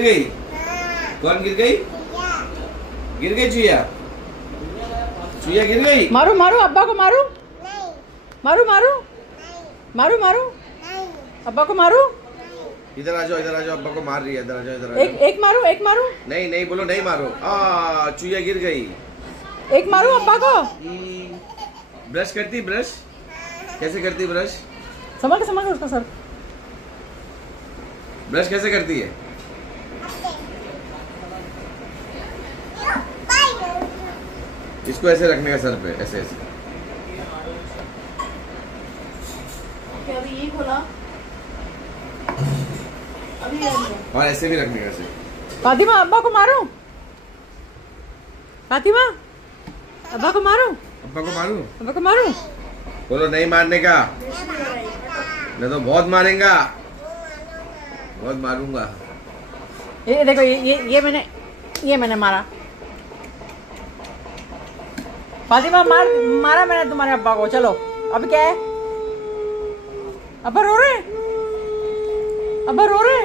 गई? कौन गिर गई? गिर गई चुया? चुया गिर गई? मारो मारो अब्बा को मारो। मारो मारो मारो मारो अब्बा को मारो। इधर आ जाओ अब्बा को मार रही है। इधर आ जाओ एक मारो एक मारो। नहीं नहीं बोलो नहीं मारो। चुया गिर गई। एक मारो अब्बा को। ब्रश करती ब्रश कैसे करती ब्रश? संभाल के उसका सर। ब्रश कैसे करती है? इसको ऐसे रखने का सर पे ऐसे ऐसे। अभी ये खोला अभी और ऐसे भी रखने का ऐसे। फातिमा अब्बा को मारो। फातिमा अब्बा को मारो। अब्बा को मारूं? अब्बा को मारो। बोलो नहीं मारने का। मैं तो बहुत मारेगा। बहुत मारूंगा। ये देखो ये मैंने मारा। फातिमा मारा मैंने तुम्हारे अब्बा को। चलो अब क्या है? अब्बा रो रहे? अब्बा रो रहे?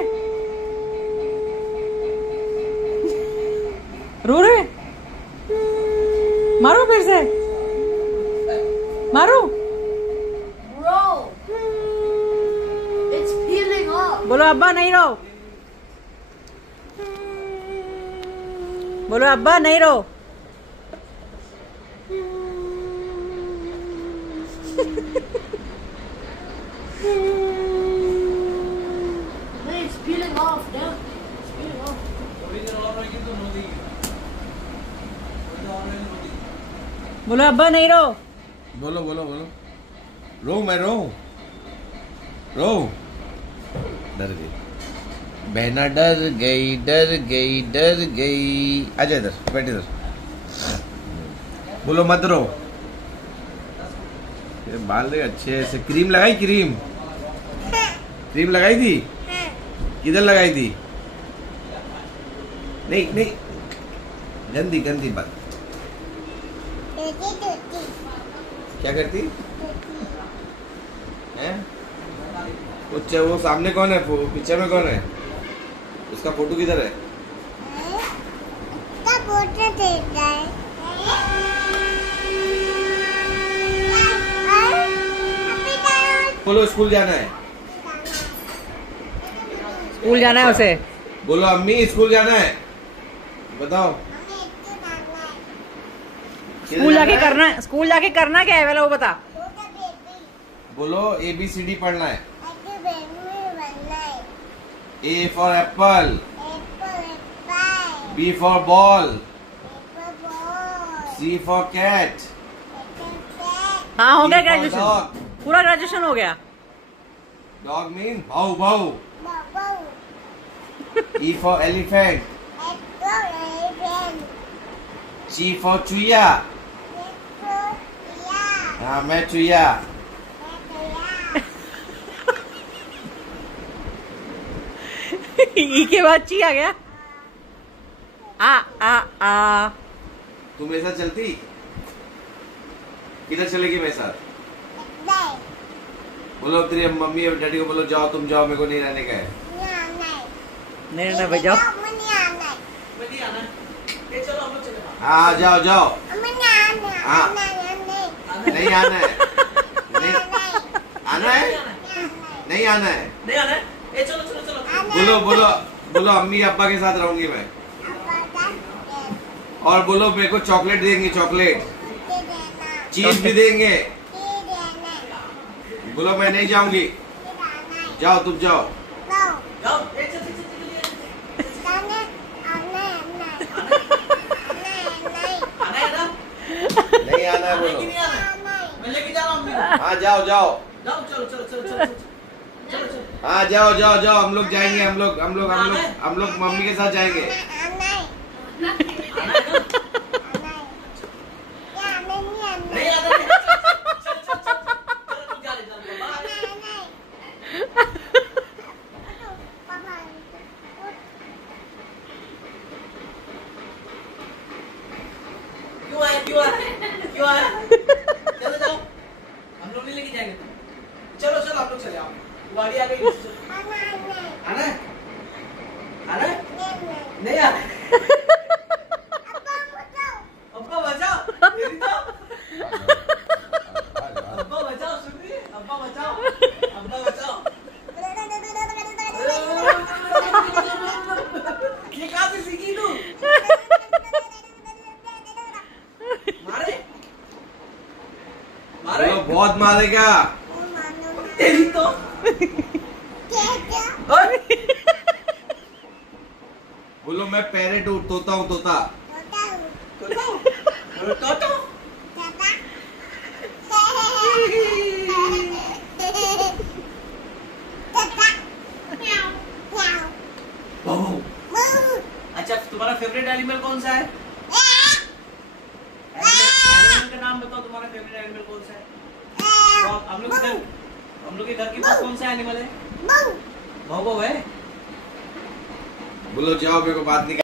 रो रहे? मारो फिर से मारो। Bro, it's peeling off. बोलो अब्बा नहीं रो। बोलो अब्बा नहीं रो। It's peeling off now. It's peeling off. बोलो अब्बा नहीं रो। बोलो बोलो बोलो। रो मैं रो डर गई बहना डर गई। आजा इधर बैठ इधर। बोलो मत रो। ये बाल देख अच्छे से। क्रीम लगाई? क्रीम लगाई थी? किधर लगाई थी? नहीं गंदी बात। क्या करती है? वो सामने कौन है? पिक्चर में कौन है? उसका फोटो किधर है? बोलो स्कूल जाना है। स्कूल जाना है उसे। बोलो अम्मी स्कूल जाना है। बताओ स्कूल जाके करना क्या है? वो बता। बोलो ABCD पढ़ना है। A for apple, B for ball, C for cat, हाँ हो गया D for ग्रेजुएशन। dog. पूरा ग्रेजुएशन हो गया। Dog means भाऊ। E for elephant, G for चुया। हाँ मैं चुया। ई के बाद ची आ गया। आ तुम मेरे साथ चलती? किधर चलेगी मेरे साथ? बोलो तेरी मम्मी और डैडी को बोलो जाओ तुम जाओ, मेरे को नहीं रहने का है। नहीं भाई जाओ। हाँ जाओ हाँ नहीं आना है। नहीं आना है। बोलो अम्मी अब्बा के साथ रहूंगी मैं। और बोलो मेरे को चॉकलेट देंगे, चॉकलेट चीज भी देंगे। बोलो मैं नहीं जाऊंगी। जाओ तुम जाओ। नहीं आना है बोलो। हाँ जाओ। हाँ जाओ हम लोग जाएंगे। हम लोग मम्मी के साथ जाएंगे। क्यों आया? चलो जाओ, हम लोग नहीं लेके जाएंगे। चलो आप लोग चले आओ, गाड़ी आ गई। आना है? नहीं यार अब्बा बचाओ मेरी तो अब्बा बचाओ सुन रही है अब्बा बचाओ अब्बा बचाओ ये कहाँ से सीखी तू मारे मारे बोलो बहुत मारेगा। तेरी तो ओए बोलो मैं पैरेट हूँ, तोता हूँ, तोता। टोटो अच्छा तुम्हारा फेवरेट एनिमल कौन सा है? एनिमल का नाम बताओ, तुम्हारा फेवरेट एनिमल कौन सा है? तो हम लोग के घर के पास कौन सा एनिमल है? भौ है। बोलो जाओ, मेरे को बात नहीं